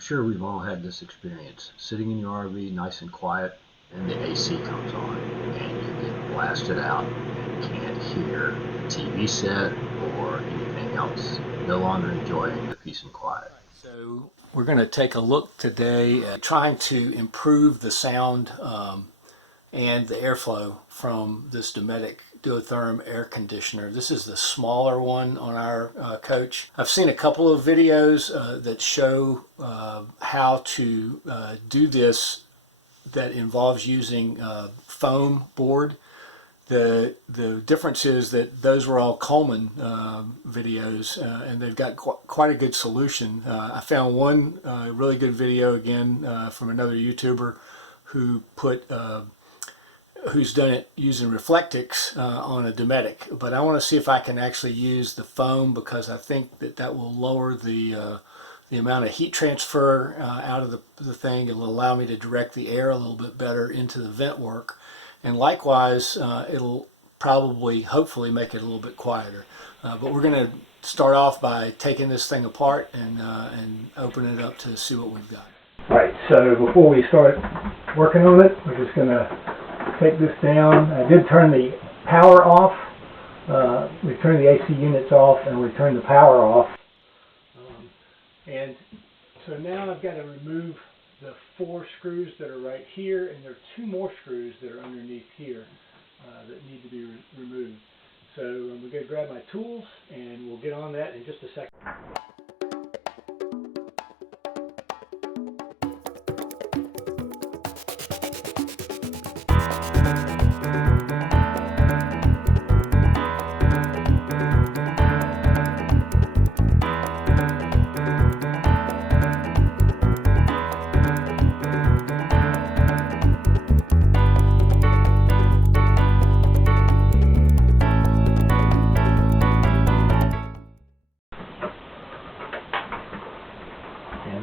I'm sure we've all had this experience, sitting in your RV nice and quiet, and the AC comes on, and you get blasted out and can't hear the TV set or anything else. No longer enjoying the peace and quiet. So we're going to take a look today at trying to improve the sound and the airflow from this Dometic Duotherm air conditioner. This is the smaller one on our coach. I've seen a couple of videos that show how to do this that involves using foam board. The difference is that those were all Coleman videos, and they've got quite a good solution. I found one really good video again from another YouTuber who who's done it using Reflectix on a Dometic. But I want to see if I can actually use the foam, because I think that will lower the amount of heat transfer out of the thing. It'll allow me to direct the air a little bit better into the vent work. And likewise, it'll probably, hopefully, make it a little bit quieter. But we're going to start off by taking this thing apart and open it up to see what we've got. Right, so before we start working on it, we're just going to take this down. I did turn the power off. We turned the AC units off, and we turned the power off. And so now I've got to remove the 4 screws that are right here, and there are 2 more screws that are underneath here that need to be removed. So I'm going to grab my tools, and we'll get on that in just a second.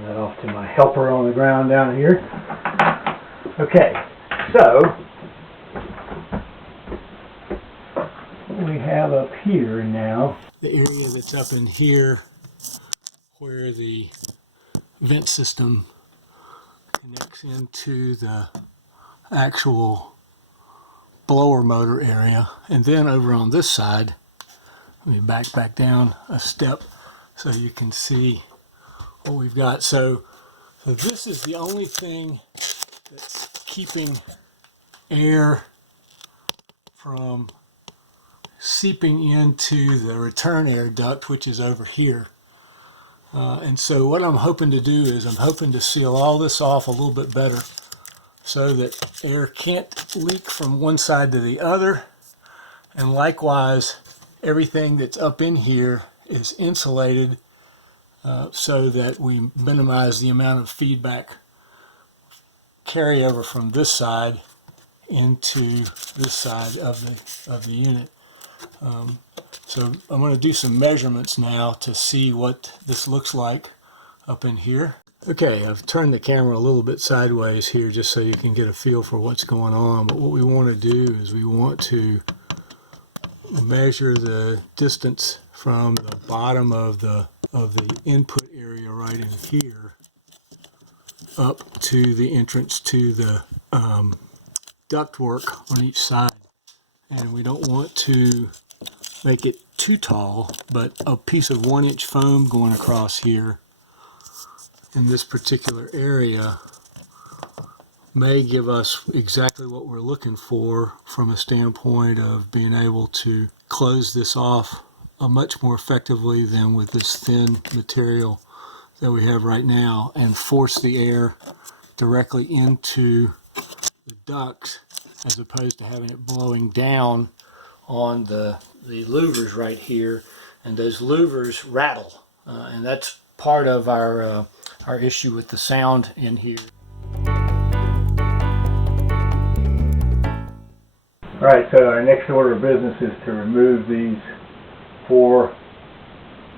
Off to my helper on the ground down here. Okay, so what we have up here now, The area that's up in here where the vent system connects into the actual blower motor area. And then over on this side, let me back down a step so you can see what we've got. So this is the only thing that's keeping air from seeping into the return air duct, which is over here. And so what I'm hoping to do is I'm hoping to seal all this off a little bit better so that air can't leak from one side to the other. And likewise, everything that's up in here is insulated so that we minimize the amount of feedback carryover from this side into this side of the unit. So I'm going to do some measurements now to see what this looks like up in here. Okay, I've turned the camera a little bit sideways here just so you can get a feel for what's going on. But what we want to do is we want to measure the distance from the bottom of the input area right in here up to the entrance to the ductwork on each side. And we don't want to make it too tall, but a piece of 1-inch foam going across here in this particular area may give us exactly what we're looking for from a standpoint of being able to close this off much more effectively than with this thin material that we have right now, and force the air directly into the duct as opposed to having it blowing down on the louvers right here. And those louvers rattle, and that's part of our issue with the sound in here. Alright, so our next order of business is to remove these 4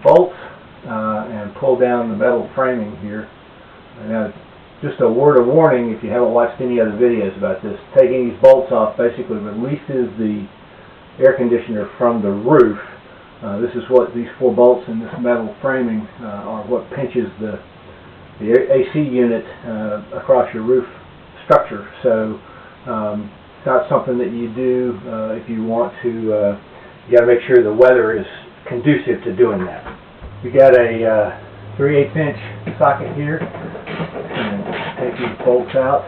bolts and pull down the metal framing here. Now, just a word of warning, if you haven't watched any other videos about this, taking these bolts off basically releases the air conditioner from the roof. This is what these 4 bolts in this metal framing are what pinches the the AC unit across your roof structure. So it's not something that you do if you want to. You got to make sure the weather is conducive to doing that. We got a 3/8 inch socket here, and take these bolts out.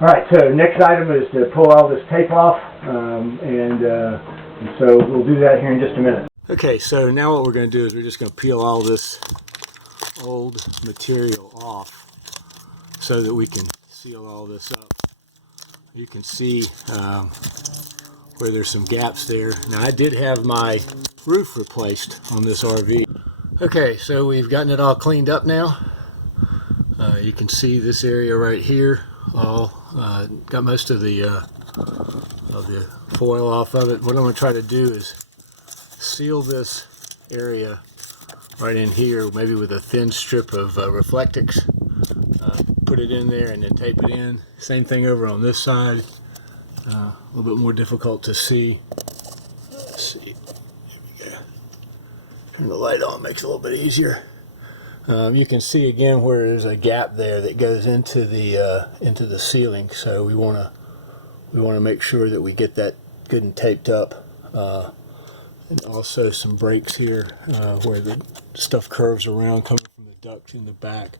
Alright, so next item is to pull all this tape off, and so we'll do that here in just a minute. Okay, so now what we're going to do is we're just going to peel all this old material off so that we can seal all this up. You can see where there's some gaps there. Now I did have my roof replaced on this RV. Okay, so we've gotten it all cleaned up now. You can see this area right here. All got most of the foil off of it. What I'm going to try to do is seal this area right in here, maybe with a thin strip of Reflectix. Put it in there and then tape it in. Same thing over on this side. A little bit more difficult to see. Let's see. Here we go. Turn the light on, makes it a little bit easier. You can see again where there's a gap there that goes into the ceiling. So we want to make sure that we get that good and taped up. And also some breaks here where the stuff curves around coming from the duct in the back.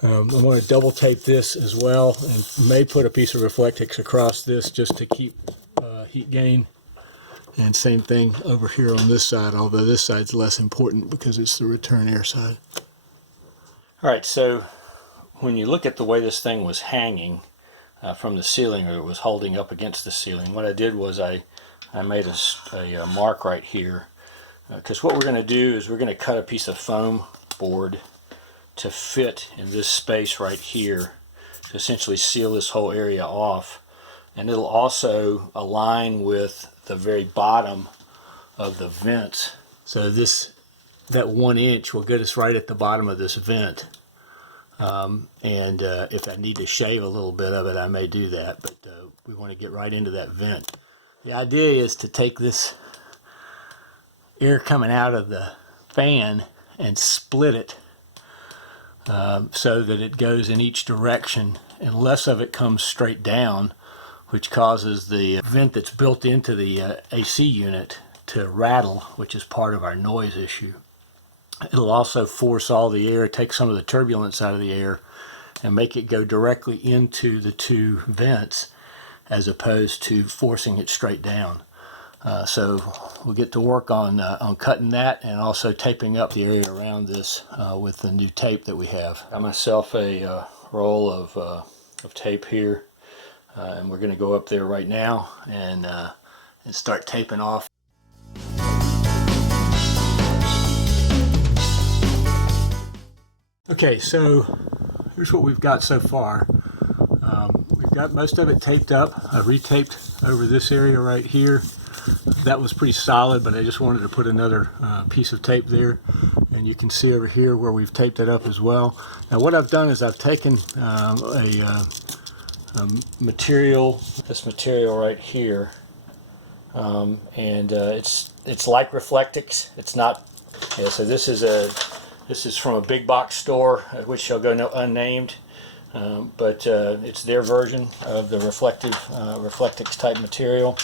I want to double tape this as well, and may put a piece of Reflectix across this just to keep heat gain. And same thing over here on this side, although this side's less important because it's the return air side. Alright, so when you look at the way this thing was hanging from the ceiling, or it was holding up against the ceiling, what I did was I made a mark right here, because what we're going to do is we're going to cut a piece of foam board to fit in this space right here to essentially seal this whole area off, and it'll also align with the very bottom of the vents. So that 1 inch will get us right at the bottom of this vent, and if I need to shave a little bit of it, I may do that, but we want to get right into that vent. The idea is to take this air coming out of the fan and split it so that it goes in each direction, and less of it comes straight down, which causes the vent that's built into the AC unit to rattle, which is part of our noise issue. It'll also force all the air, take some of the turbulence out of the air, and make it go directly into the two vents as opposed to forcing it straight down. So we'll get to work on cutting that and also taping up the area around this with the new tape that we have. I got myself a roll of tape here, and we're going to go up there right now and start taping off. Okay, so here's what we've got so far. We've got most of it taped up. I retaped over this area right here. That was pretty solid, but I just wanted to put another piece of tape there, and you can see over here where we've taped it up as well. Now what I've done is I've taken material, this material right here, and it's like Reflectix. It's not. Yeah, so this is from a big box store, which shall go unnamed, but it's their version of the Reflectix type material.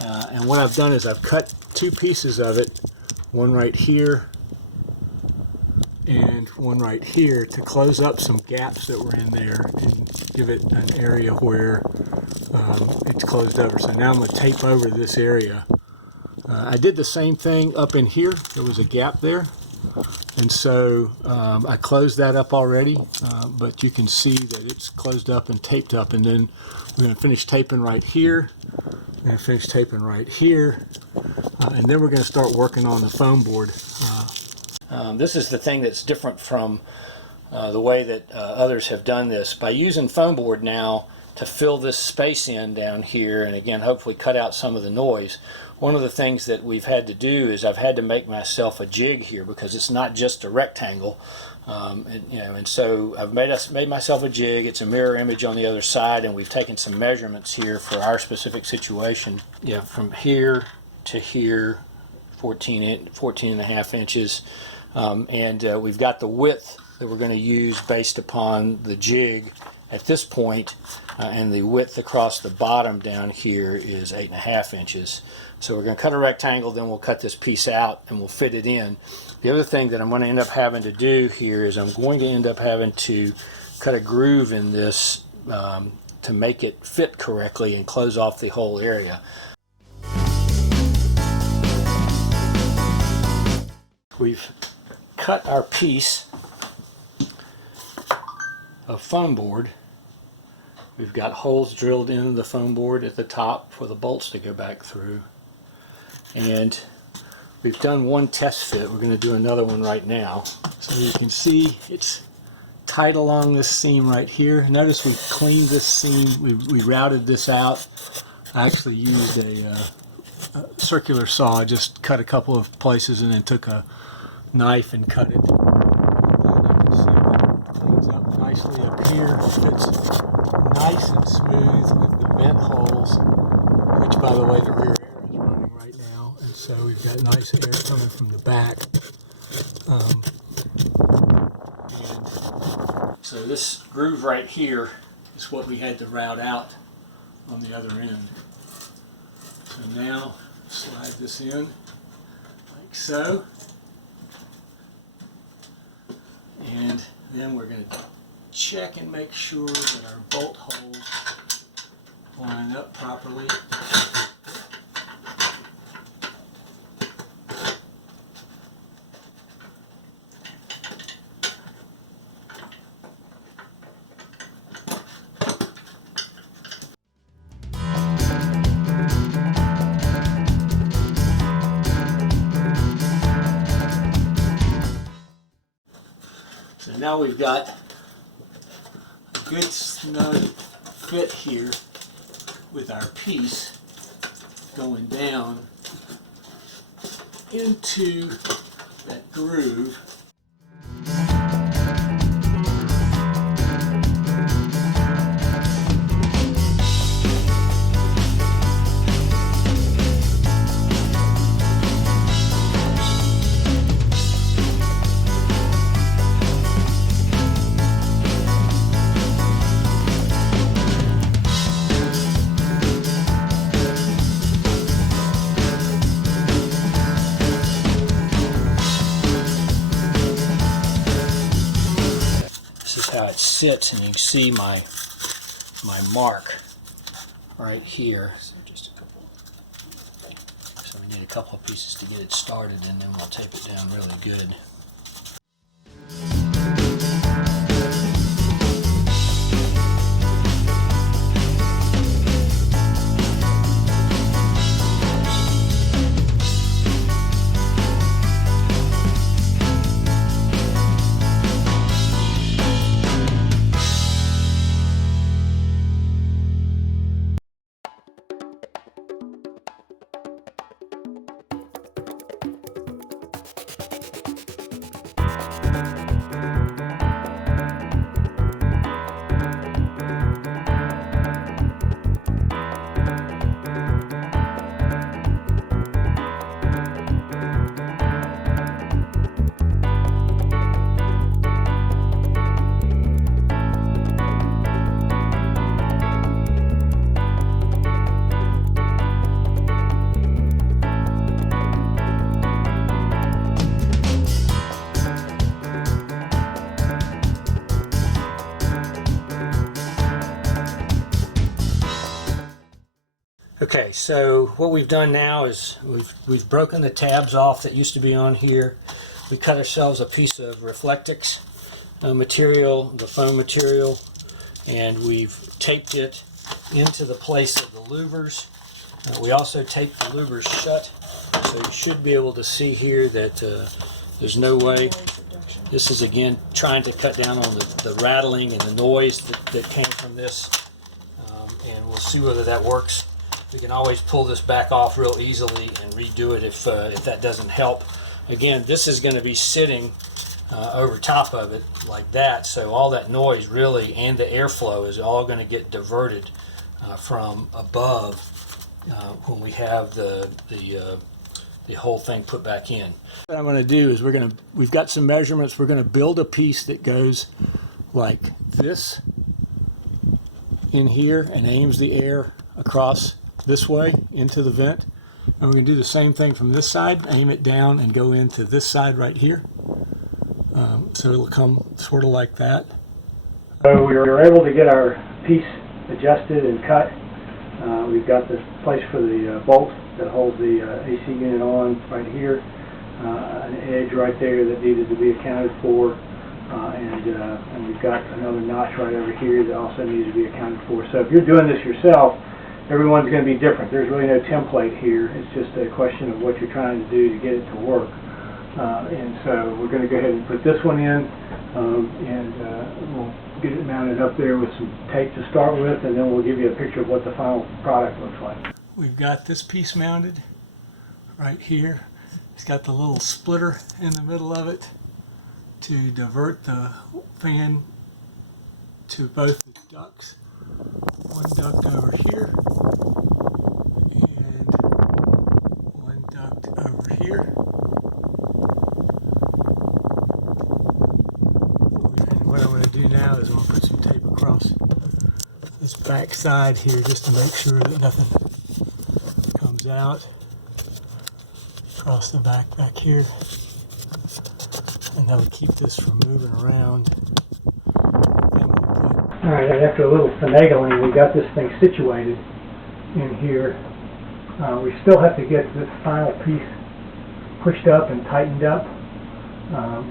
And what I've done is I've cut two pieces of it, one right here and one right here, to close up some gaps that were in there and give it an area where it's closed over. So now I'm going to tape over this area. I did the same thing up in here. There was a gap there, and so I closed that up already, but you can see that it's closed up and taped up. And then we're going to finish taping right here and finish taping right here, and then we're going to start working on the foam board. This is the thing that's different from the way that others have done this. By using foam board now, to fill this space in down here, and again hopefully cut out some of the noise, one of the things that we've had to do is I've had to make myself a jig here because it's not just a rectangle. And so I've made myself a jig. It's a mirror image on the other side, and we've taken some measurements here for our specific situation. Yeah, from here to here, 14 and a half inches, and we've got the width that we're going to use based upon the jig at this point, and the width across the bottom down here is 8.5 inches. So we're going to cut a rectangle, then we'll cut this piece out and we'll fit it in. The other thing that I'm going to end up having to do here is I'm going to end up having to cut a groove in this to make it fit correctly and close off the whole area. We've cut our piece of foam board. We've got holes drilled into the foam board at the top for the bolts to go back through. And we've done one test fit. We're going to do another one right now. So you can see it's tight along this seam right here. Notice we cleaned this seam. We routed this out. I actually used a circular saw. Just cut a couple of places and then took a knife and cut it. And you can see it cleans up nicely up here. Fits nice and smooth with the vent holes, which by the way the rear air is running right now, and so we've got nice air coming from the back. And so this groove right here is what we had to route out on the other end. So now slide this in like so, and then we're going to check and make sure that our bolt holes line up properly. So now we've got a good snug fit here with our piece going down into that groove. How it sits, and you can see my mark right here. So we need a couple of pieces to get it started, and then we'll tape it down really good. Okay, so what we've done now is we've broken the tabs off that used to be on here. We cut ourselves a piece of Reflectix material, the foam material, and we've taped it into the place of the louvers. We also taped the louvers shut, so you should be able to see here that there's no way. This is again trying to cut down on the rattling and the noise that came from this. we'll see whether that works. We can always pull this back off real easily and redo it if that doesn't help. Again, this is going to be sitting over top of it like that, so all that noise really and the airflow is all going to get diverted from above when we have the whole thing put back in. What I'm going to do is we've got some measurements. We're going to build a piece that goes like this in here and aims the air across this way into the vent. And we're going to do the same thing from this side, aim it down and go into this side right here. So it'll come sort of like that. So we were able to get our piece adjusted and cut. We've got the place for the bolt that holds the AC unit on right here, an edge right there that needed to be accounted for, and we've got another notch right over here that also needs to be accounted for. So if you're doing this yourself, everyone's going to be different. There's really no template here. It's just a question of what you're trying to do to get it to work. And so we're going to go ahead and put this one in, and we'll get it mounted up there with some tape to start with, and then we'll give you a picture of what the final product looks like. We've got this piece mounted right here. It's got the little splitter in the middle of it to divert the fan to both the ducts. One duct over here and one duct over here. And what I'm going to do now is I'm going to put some tape across this back side here just to make sure that nothing comes out across the back here, and that'll keep this from moving around. Alright, after a little finagling, we got this thing situated in here. We still have to get this final piece pushed up and tightened up,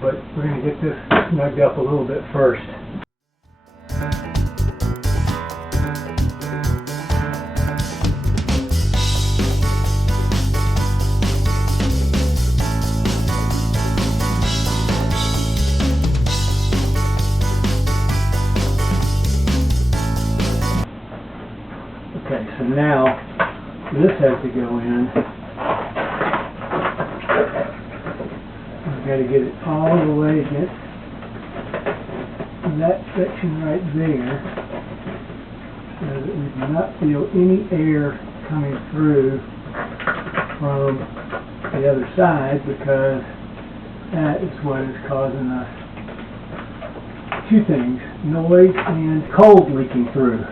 but we're going to get this snugged up a little bit first. Okay, so now this has to go in. We've got to get it all the way against that section right there so that we do not feel any air coming through from the other side, because that is what is causing us two things: noise and cold leaking through.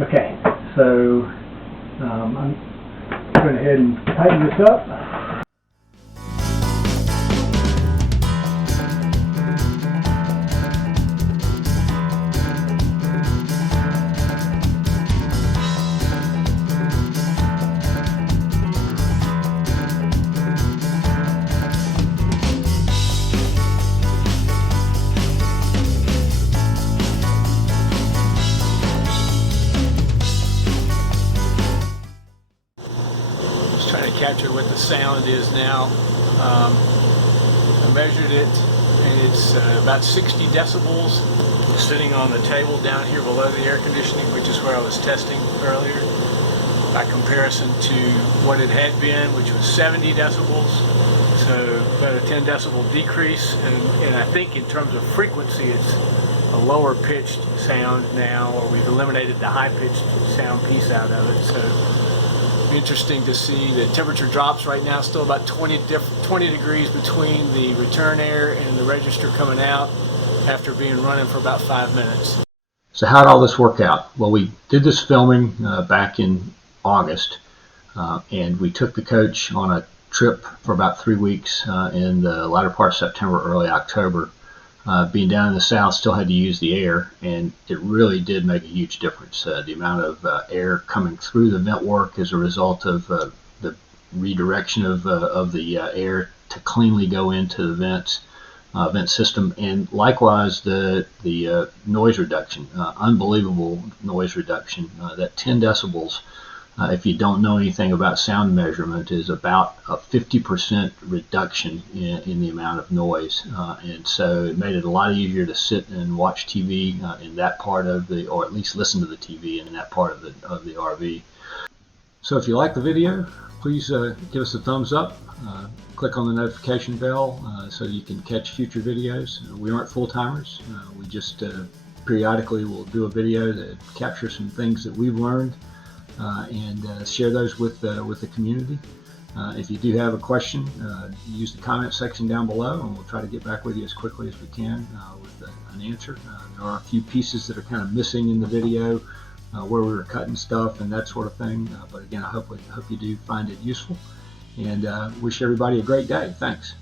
Okay, so I'm going ahead and tighten this up. Capture what the sound is now. I measured it, and it's about 60 decibels sitting on the table down here below the air conditioning, which is where I was testing earlier, by comparison to what it had been, which was 70 decibels, so about a 10 decibel decrease. And I think in terms of frequency, it's a lower pitched sound now, or we've eliminated the high pitched sound piece out of it. So interesting to see the temperature drops right now, still about 20 degrees between the return air and the register coming out after being running for about 5 minutes. So how did all this work out? Well, we did this filming back in August, and we took the coach on a trip for about 3 weeks in the latter part of September, early October. Being down in the south, still had to use the air, and it really did make a huge difference. The amount of air coming through the ventwork as a result of the redirection of the air to cleanly go into the vent system, and likewise the noise reduction, unbelievable noise reduction. That 10 decibels if you don't know anything about sound measurement, is about a 50% reduction in the amount of noise. And so it made it a lot easier to sit and watch TV in that part of the, or at least listen to the TV in that part of the RV. So if you like the video, please give us a thumbs up. Click on the notification bell so you can catch future videos. We aren't full-timers. We just periodically will do a video that captures some things that we've learned and share those with the community. If you do have a question, use the comment section down below, and we'll try to get back with you as quickly as we can with an answer. There are a few pieces that are kind of missing in the video where we were cutting stuff and that sort of thing. But again, I hope you do find it useful, and wish everybody a great day. Thanks.